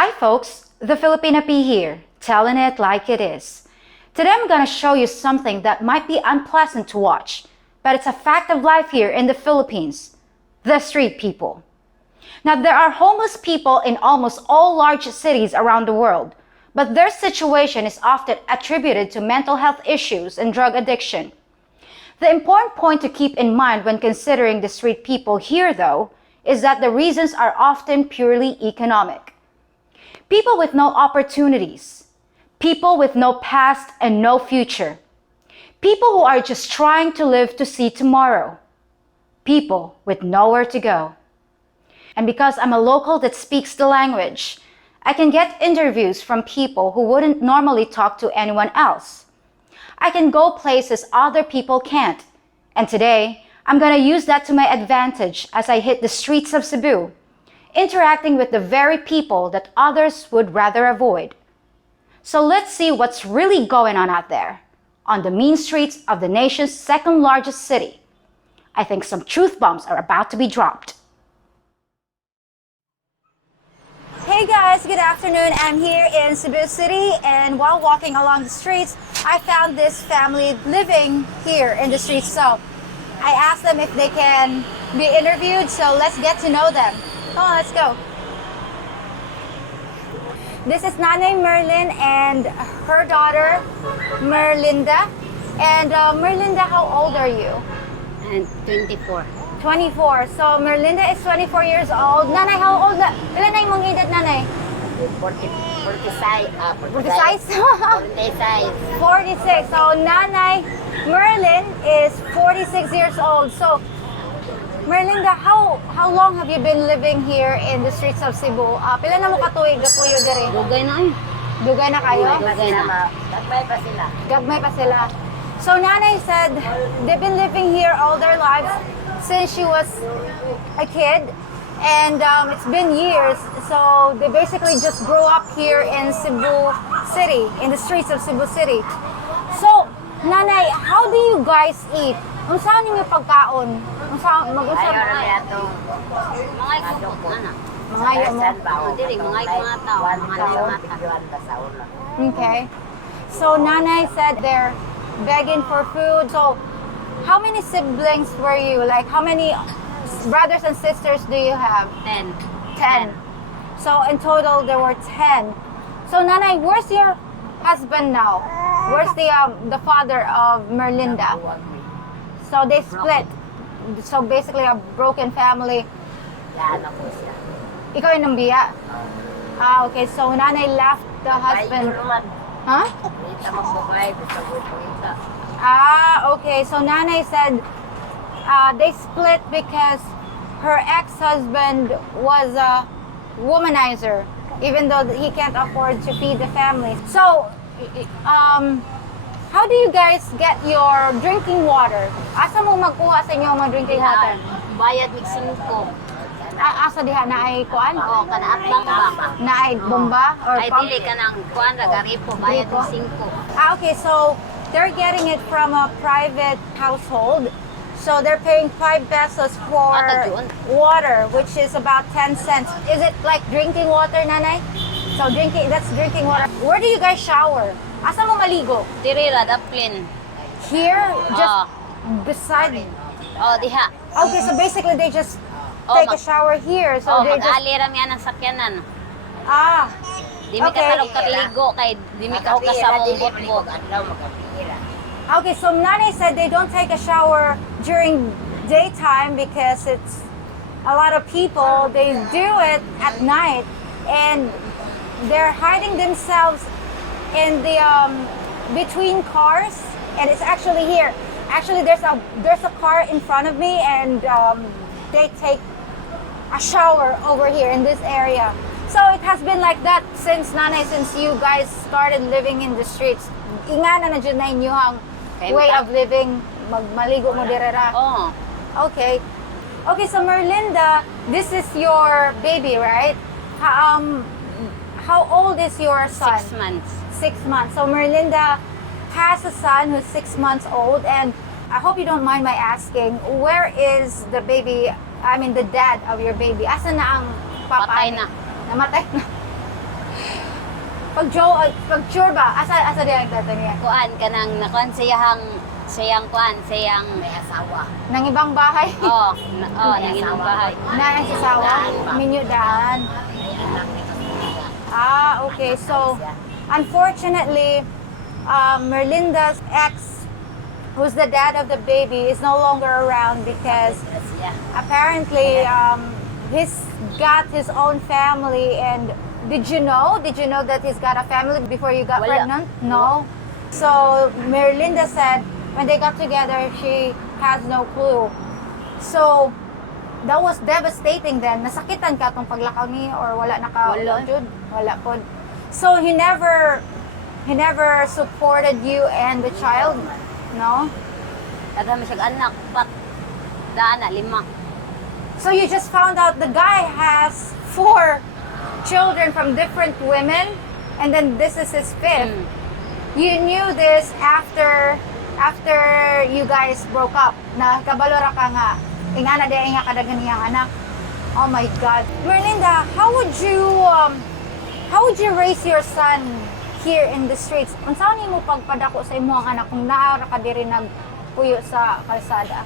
Hi folks, the Filipina P here, telling it like it is. Today I'm gonna show you something that might be unpleasant to watch, but it's a fact of life here in the Philippines. The street people. Now there are homeless people in almost all large cities around the world, but their situation is often attributed to mental health issues and drug addiction. The important point to keep in mind when considering the street people here though, is that the reasons are often purely economic. People with no opportunities. People with no past and no future. People who are just trying to live to see tomorrow. People with nowhere to go. And because I'm a local that speaks the language, I can get interviews from people who wouldn't normally talk to anyone else. I can go places other people can't. And today, I'm gonna use that to my advantage as I hit the streets of Cebu, interacting with the very people that others would rather avoid. So let's see what's really going on out there, on the mean streets of the nation's second largest city. I think some truth bombs are about to be dropped. Hey guys, good afternoon. I'm here in Cebu City, and while walking along the streets, I found this family living here in the streets. So I asked them if they can be interviewed, so let's get to know them. Come on, let's go. This is Nanay Merlin and her daughter, Marlinda. And Marlinda, how old are you? And 24. 24. So Marlinda is 24 years old. Nanay, how old na? Ilan na yung mong edad, Nanay? 46. 46? 46. So Nanay Merlin is 46 years old. So Marlinda, how long have you been living here in the streets of Cebu? Pila na mo katuig gapuyo diri? Dugay na eh. Dugay na kayo? Dugay na. Gagmay pa sila. Gagmay pa sila. So Nanay said they've been living here all their lives since she was a kid, and it's been years. So they basically just grew up here in Cebu City, in the streets of Cebu City. So Nanay, how do you guys eat? Unsa ninyo pagkaon? Unsa mag-usab? Mga ikot na. Mga mo. Dili mga ikot tao, mga Okay. So Nanay said they're begging for food. So how many siblings were you? Like how many brothers and sisters do you have? 10. 10. So in total there were 10. So Nanay, where's your husband now? Where's the father of Marlinda? So they split. So basically a broken family. Ikaw yung nambiya? Okay. So Nanay left the husband. Huh? Okay. So Nanay said they split because her ex-husband was a womanizer, even though he can't afford to feed the family. So, how do you guys get your drinking water? Asa mo magkuha sa inyo mga drinking water? Bayad mig 5. Asa diha na ay kuan? O kanaat lang ba? Na ay bomba or Ay pump? dili ka nang kuan ra garipo bayad mig 5. Okay, so they're getting it from a private household. So they're paying 5 pesos for water, which is about 10 cents. Is it like drinking water, Nanay? So that's drinking water. Where do you guys shower? Asa mo maligo? Diri ra daplin. Here? Just beside? Oh, diha. Okay, so basically they just take a shower here. So they just... mag-ali ra miya ng sakyanan. Di mi Okay. ka kaligo kay di mi ka kasamong botbot. Okay, so Nanay said they don't take a shower during daytime because it's a lot of people. They do it at night, and they're hiding themselves in the between cars, and it's actually here. Actually, there's a car in front of me, and they take a shower over here in this area. So it has been like that since Nanay, since you guys started living in the streets. Ingana na dyan na inyong way of living, maligo mo direra. Oh. Okay. Okay, so Marlinda, this is your baby, right? How old is your son? 6 months. 6 months. So Marlinda has a son who's 6 months old, and I hope you don't mind my asking, where is the baby, I mean the dad of your baby? Asa na ang papa? Patay na. Namatay na. Pag sure ba? Asa di ang dato niya? Kuan kanang nakuan siyang kuan siyang may asawa. Nang ibang bahay? Nang ibang bahay. Na ang sasawa? Minyo daan. Okay. So, unfortunately, Marlinda's ex, who's the dad of the baby, is no longer around because apparently he's got his own family. And did you know that he's got a family before you got pregnant? No. So Marlinda said when they got together, she has no clue. So that was devastating then. Nasakitan ka tong paglakaw ni or wala jud? Wala po. So he never supported you and the child, no? Daghan siya anak pat dana 5. So you just found out the guy has 4 children from different women, and then this is his 5th. You knew this after you guys broke up. Na kabalo ra ka nga ingana di nga kadaghan niyang anak. Oh my God, Marlinda, how would you raise your son here in the streets? Unsa nimo pagpadako sa imong anak kung naa ra ka diri nagpuyo sa kalsada?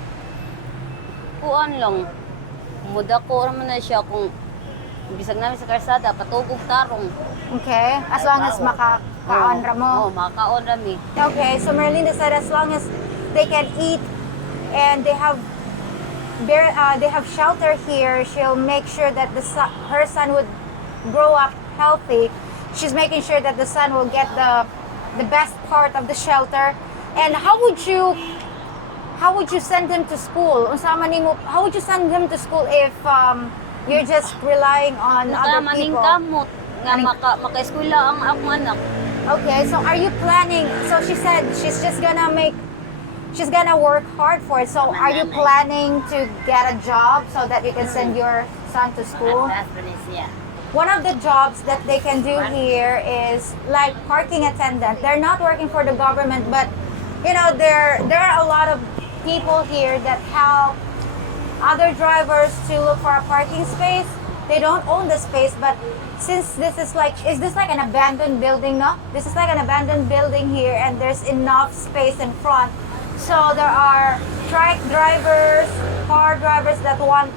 Kuan lang. Mudako raman na siya kung bisag namin sa kalsada patugog tarong. Okay, as long as makakaon ra mo. Makakaon rami. Okay, so Marlinda said as long as they can eat and they have shelter here, she'll make sure that her son would grow up healthy. She's making sure that the son will get the best part of the shelter. And how would you send him to school? How would you send him to school if you're just relying on other people? Kamot nga maka-eskwela ang akong anak. Okay, so are you planning? So she said she's gonna work hard for it. So are you planning to get a job so that you can send your son to school? One of the jobs that they can do here is like parking attendant. They're not working for the government, but you know there are a lot of people here that help other drivers to look for a parking space. They don't own the space, but since this is like an abandoned building, no? This is like an abandoned building here, and there's enough space in front. So there are truck drivers, car drivers that want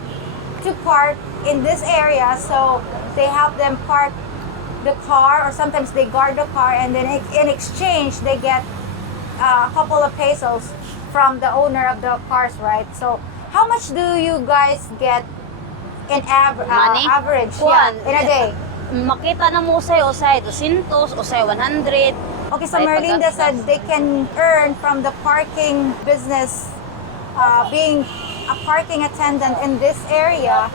to park in this area, so they help them park the car, or sometimes they guard the car, and then in exchange they get a couple of pesos from the owner of the cars, right? So how much do you guys get in average in a day? Makita na mo usay 200, usay 100. Okay, so Marlinda said they can earn from the parking business, being a parking attendant in this area,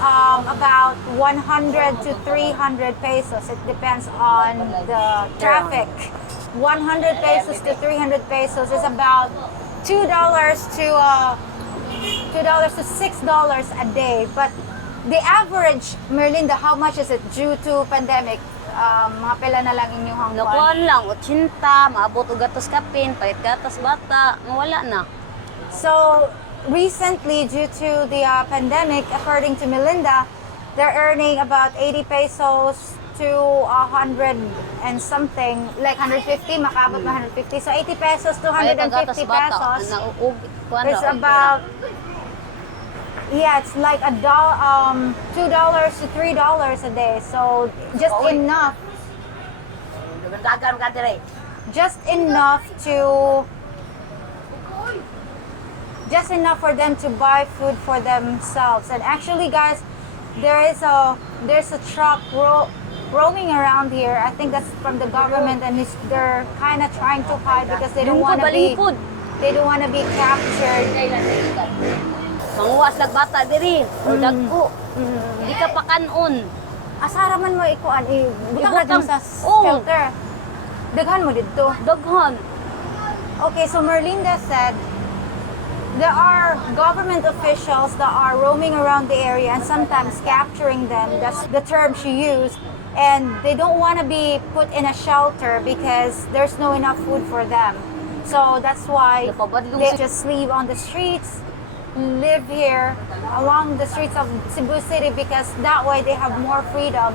about 100 to 300 pesos. It depends on the traffic. 100 pesos to 300 pesos is about $2 to $6 a day. But the average, Marlinda, how much is it due to pandemic? Mga pila na lang inyong hangguan? Nakuan lang, 80, maabot og gatos kapin, pait gatas bata, wala na. So, recently, due to the pandemic, according to Marlinda, they're earning about 80 pesos to 100 and something, like 150, makabot na 150. So, 80 pesos to 150 pesos. It's about, it's like $2 to $3 a day. So, just enough for them to buy food for themselves. And actually, guys, there's a truck roaming around here. I think that's from the government, and they're kind of trying to hide because they don't want to be captured. Manguwas lag bata diri, o dagko. Di ka pakanon. Asara man mo ikuan butang ka sa shelter. Daghan mo dito. Daghan. Okay, so Marlinda said there are government officials that are roaming around the area and sometimes capturing them. That's the term she used. And they don't want to be put in a shelter because there's no enough food for them. So that's why they just sleep on the streets, live here along the streets of Cebu City, because that way they have more freedom.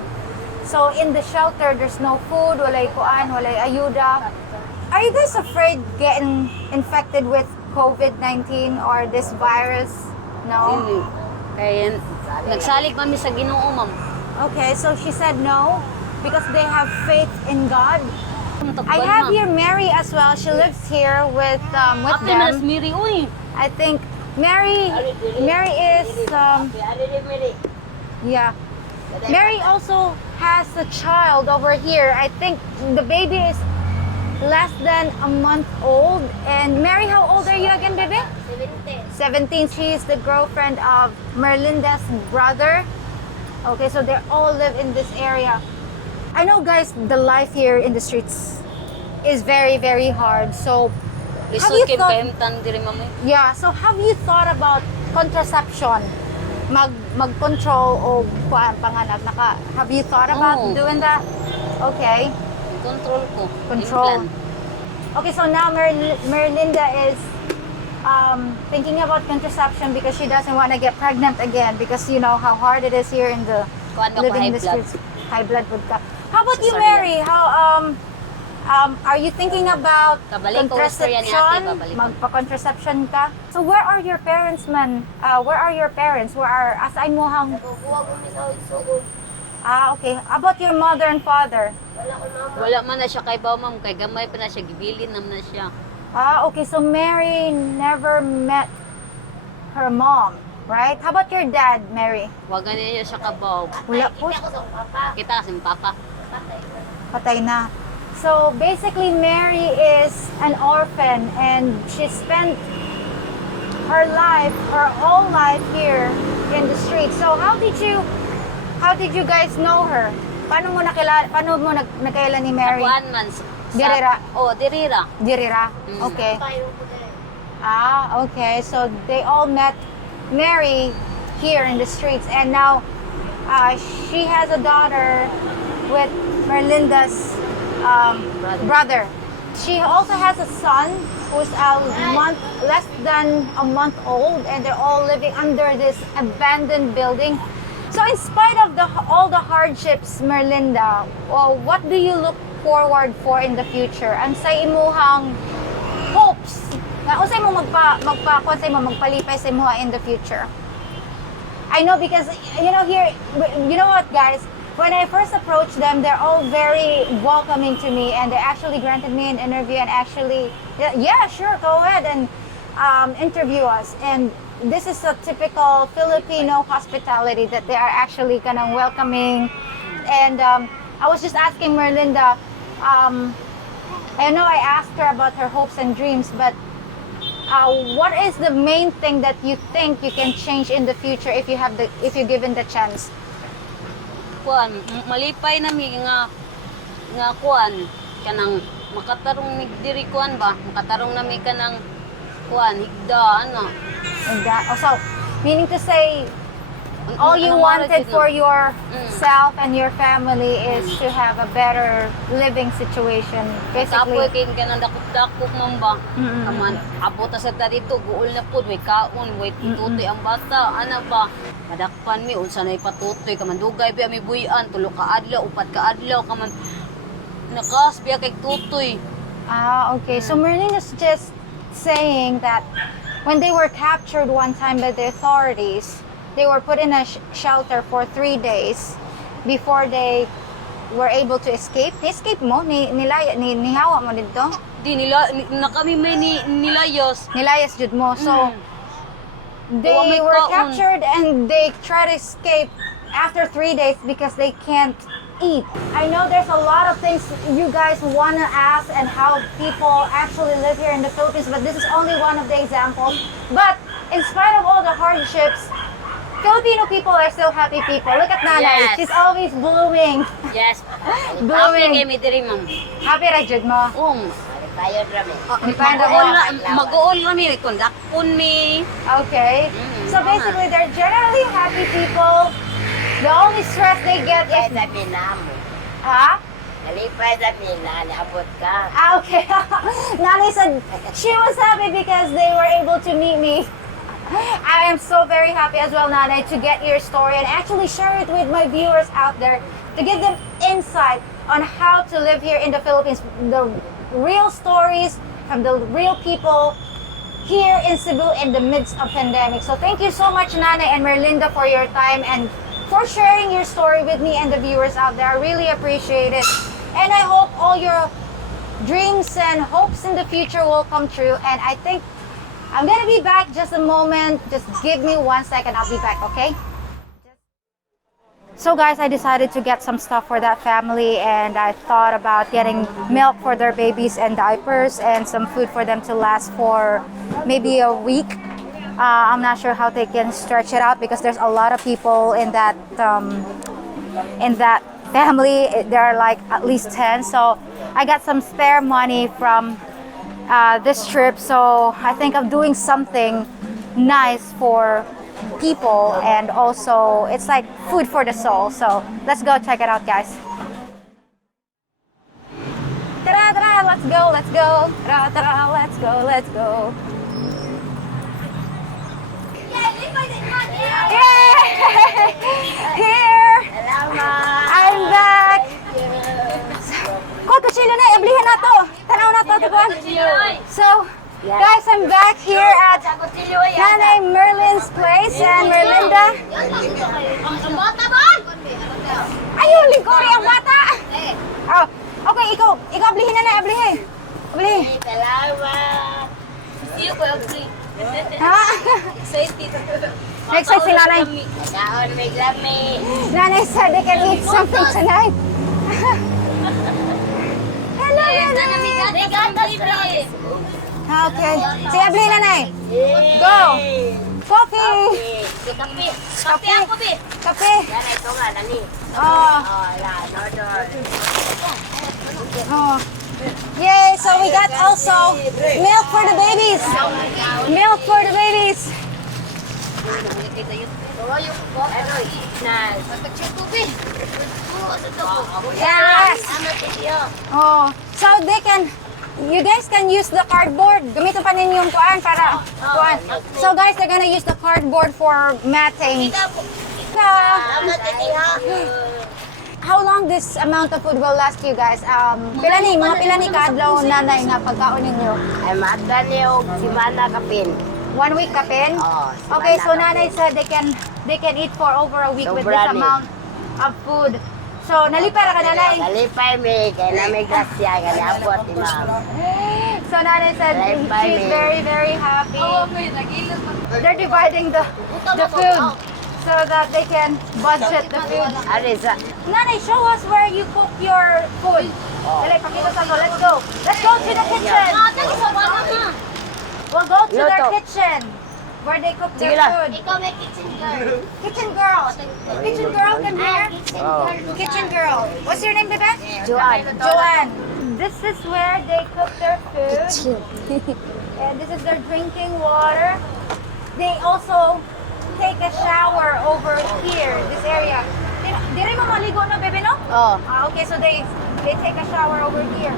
So in the shelter, there's no food, walay kuan, walay ayuda. Are you guys afraid getting infected with COVID-19 or this virus? No? Dili. Kaya nagsalig kami sa Ginoo, ma'am. Okay, so she said no because they have faith in God. I Tagban, have ma'am. here Mary as well. She lives here with Ako na them. Miri, uy. I think Mary is yeah. Mary also has a child over here. I think the baby is less than a month old. And Mary, how old are you again, baby? 17. She's the girlfriend of Marlinda's brother. Okay, so they all live in this area. I know, guys, the life here in the streets is very, very hard. So, have Lisod you kay thought, kahimtan diri, ma'am. yeah, so have you thought about contraception? Mag-control o kuan panganak? Have you thought about Oo. doing that? Okay. Control ko. Control. Implant. Okay, so now Marlinda is thinking about contraception because she doesn't want to get pregnant again because you know how hard it is here in the Kuan ako, living in high the blood. streets. High blood would ka. How about you, Sorry. Mary? How are you thinking about Kabalik ko, istorya ni ate, contraception? babalik ko. Magpa-contraception ka? So where are your parents, man? Where are your parents? Where are asay mo hang? Ah, okay. About your mother and father? Wala man na siya kay baw, ma'am. Kay gamay pa na siya. Gibilin naman na siya. Ah, okay. So Mary never met her mom, right? How about your dad, Mary? Wagan niya siya kabaw. Wala po. Kita kasi papa. Patay na. So basically, Mary is an orphan and she spent her life, her whole life here in the street. So how did you guys know her? Paano mo nakilala ni Mary? Kuan man. Dirira. Oh, dirira. Dirira. Mm. Okay. Ah, okay. So they all met Mary here in the streets, and now she has a daughter with Marlinda's brother. She also has a son who's less than a month old, and they're all living under this abandoned building. So in spite of all the hardships, Marlinda, what do you look forward for in the future? Ang sa imuhang hopes nga usay mo magpalipay sa imuha in the future. I know because you know what, guys, when I first approached them, they're all very welcoming to me, and they actually granted me an interview and actually, yeah, sure, go ahead and interview us. And this is a typical Filipino hospitality that they are actually kind of welcoming. And I was just asking Marlinda, I know I asked her about her hopes and dreams, but what is the main thing that you think you can change in the future if you're given the chance? Kuan, malipay na mi nga kuan kanang makatarong ni diri kuan ba? Makatarong na mi kanang kuan higda ano. And that, so, meaning to say, all you Anong wanted oras yun, for no? yourself and your family is to have a better living situation. Kapoy Basically, kay kanang dakop-dakop man ba? Mm-mm. Kaman abot ta sa ta dito guol na pud way kaon, way tutoy ang bata, ana ba? Madakpan mi unsa nay patutoy kaman dugay biya mi buyan, tulo ka adlaw, upat ka adlaw kaman nakas biya kay tutoy. okay. So Merlin is just saying that when they were captured one time by the authorities, they were put in a shelter for 3 days before they were able to escape. Escape mo? Nihawa mo dito? Di nila na kami may nilayos. Nilayas jud mo. So, Wa they may were kaon. captured and they try to escape after 3 days because they can't eat. I know there's a lot of things you guys want to ask and how people actually live here in the Philippines, but this is only one of the examples. But in spite of all the hardships, Filipino people are still happy people. Look at Nanay. Yes. She's always blooming. Yes. Blooming. Happy kay mi diri ma'am. Happy ra jud mo. Depende mo. Mag-uol rami kun dakpon mi. Okay. So basically, they're generally happy people. The only stress they get is... Ha? Nalipay sa Mina, naabot ka. Okay. Nanay said she was happy because they were able to meet me. I am so very happy as well, Nanay, to get your story and actually share it with my viewers out there to give them insight on how to live here in the Philippines. The real stories from the real people here in Cebu in the midst of pandemic. So thank you so much, Nanay and Marlinda, for your time and for sharing your story with me and the viewers out there. I really appreciate it. And I hope all your dreams and hopes in the future will come true. And I think I'm gonna be back just a moment. Just give me 1 second, I'll be back, okay? So guys, I decided to get some stuff for that family, and I thought about getting milk for their babies and diapers and some food for them to last for maybe a week. I'm not sure how they can stretch it out because there's a lot of people in that family. There are like at least 10. So I got some spare money from this trip. So I think I'm doing something nice for people, and also it's like food for the soul. So let's go check it out, guys. Ta-da, ta-da, let's go, let's go. Ta-da, ta-da, let's go, let's go. Yay! Here! I'm back! Ko, kachilo na, iblihan na to. Tanaw na to, tukuan. So, guys, I'm back here at Nanay Merlin's place and Marlinda. Ayun, lingkori ang bata! Oh, okay, ikaw ablihin na, ablihin. Ablihin. Salamat. Ha? Next time si Nanay. Kaon may lami. Nanay said they can eat something tonight. Hello, Nanay. Okay. Sige, ablihin, Nanay. Go. Coffee. Kape ako, Bi. Kape. Yan, ito nga, nani. Oh. Yan, order. Oh. Yay, so we got also milk for the babies. Milk for the babies. Yes. Oh, so you guys can use the cardboard. Gamitin pa ninyo yung kuan para kuan. So guys, they're gonna use the cardboard for matting. How long this amount of food will last you guys? Mga pila ni kaadlaw, Nanay, nga pagkaon ninyo? Ay, matani o simana kapin. 1 week kapin? Oo. Okay, so Nanay said they can eat for over a week with this Sobra ni. amount of food. So, nalipay ra ka, Nanay? Nalipay mi, kaya na may grasya, kaya abot ni ma'am. So, Nanay said Nalipay she's mi. very, very happy. They're dividing the food so that they can budget the food. Arisa. Nanay, show us where you cook your food. Dali, pakita sa let's go. Let's go to the kitchen. We'll go to their Luto. kitchen where they cook their Sige lang. food. Kitchen girl. Kitchen girl, come here. Oh. Kitchen girl. What's your name, Bebe? Joanne. Joanne. This is where they cook their food. And this is their drinking water. They also take a shower over here, this area. Dire mo maligo na, Bebe, no? Oh. Okay, so they take a shower over here.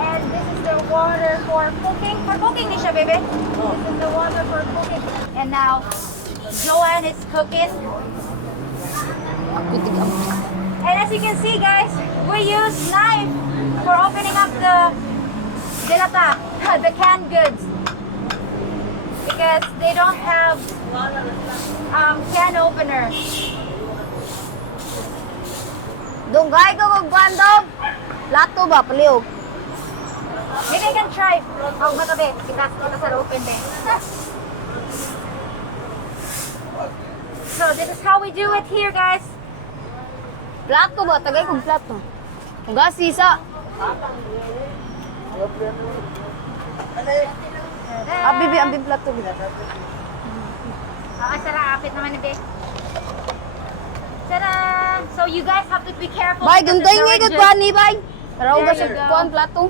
And this is the water for cooking. For cooking ni siya, Bebe. This is the water for cooking. And now, Joanne is cooking. And as you can see, guys, we use knife for opening up the dilata, the canned goods. Because they don't have can opener. Dunggay ko kung bandog. Lato ba, paliw? Maybe I can try. Oh, matabi. Kita sa open din. So this is how we do it here, guys. Plato ba? Tagay kong plato. Hugas sisa. Abi, ang plato. Sara, apit naman ni Be. Tara! So you guys have to be careful. Bay, because gantay it's nga the ikot pa ni bay. Pero There hugas you yung go. kuhan plato.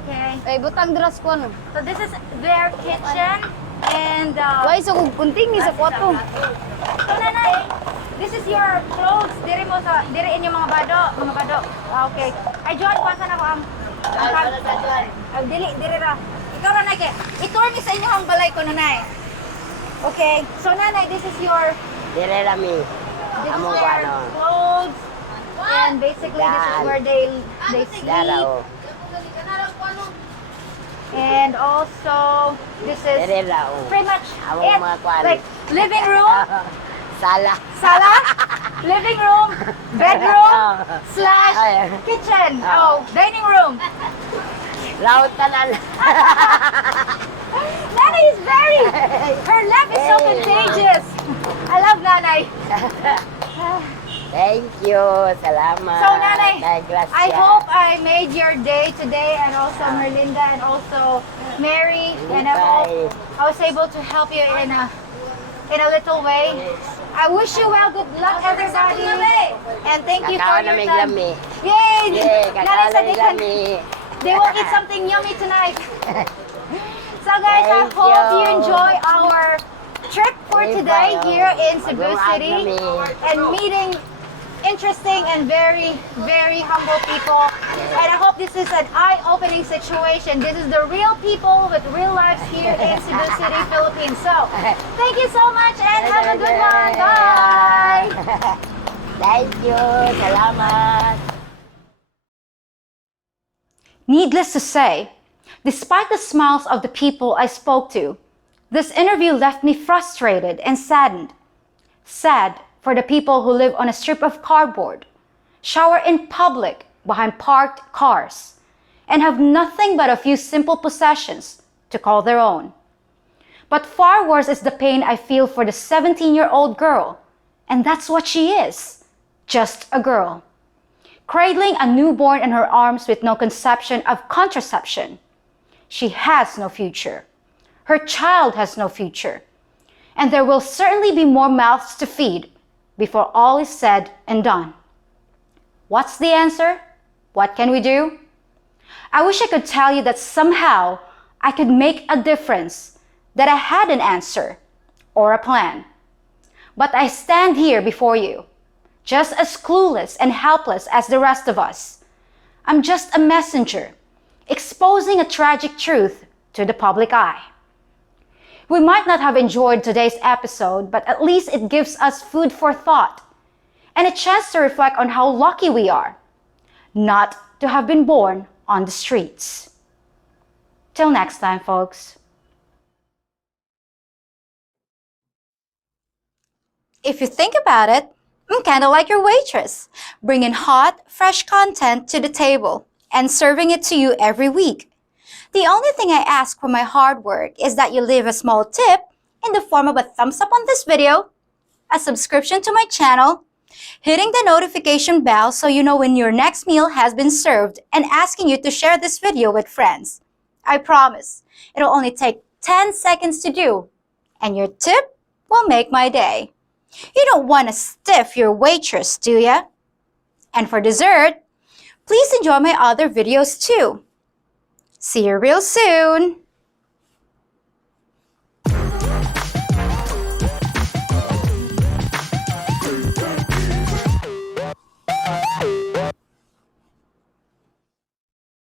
Okay. Ay, butang dras kuhan. So this is their kitchen. And Bay, so kung kunting ni sa kwarto. so Nanay, this is your clothes. Diri inyong mga bado. Okay. Ay, John, kuha na ko ang dili ra. Ikaw ra, Nanay. Itur mi sa inyo ang balay ko, Nanay. Okay, so Nanay, this is your Dire rami. Amo ko ano. clothes. And basically, this is where they sleep. Dara o. And also, this is Dire ra o. pretty much Amo it. mga kwan. Like, living room, Sala. sala, living room, bedroom, slash kitchen. Oh, dining room. Laut tanan. Nanay is her laugh is so contagious. I love Nanay. Thank you. Salamat. So, Nanay, Dahil grasya. I hope I made your day today, and also Marlinda, and also Mary, and I was able to help you in a little way. I wish you well. Good luck, everybody. And thank you for Kakao na your may time. lami. Yay! Yay, kakao Nanay na said may lami. they will eat something yummy tonight. So guys, I Thank hope you you. enjoy our trip for today here in Cebu Mag-umaag City kami. and meeting interesting and very, very humble people. And I hope this is an eye-opening situation. This is the real people with real lives here in Cebu City, Philippines. So, thank you so much and have a good one. Bye! Thank you. Salamat. Needless to say, despite the smiles of the people I spoke to, this interview left me frustrated and saddened. Sad for the people who live on a strip of cardboard, shower in public behind parked cars, and have nothing but a few simple possessions to call their own. But far worse is the pain I feel for the 17-year-old girl, and that's what she is, just a girl. Cradling a newborn in her arms with no conception of contraception. She has no future. Her child has no future. And there will certainly be more mouths to feed before all is said and done. What's the answer? What can we do? I wish I could tell you that somehow I could make a difference, that I had an answer or a plan. But I stand here before you, just as clueless and helpless as the rest of us. I'm just a messenger, exposing a tragic truth to the public eye. We might not have enjoyed today's episode, but at least it gives us food for thought and a chance to reflect on how lucky we are not to have been born on the streets. Till next time, folks. If you think about it, I'm kind of like your waitress, bringing hot, fresh content to the table and serving it to you every week. The only thing I ask for my hard work is that you leave a small tip in the form of a thumbs up on this video, a subscription to my channel, hitting the notification bell so you know when your next meal has been served, and asking you to share this video with friends. I promise, it'll only take 10 seconds to do, and your tip will make my day. You don't want to stiff your waitress, do ya? And for dessert, please enjoy my other videos too. See you real soon!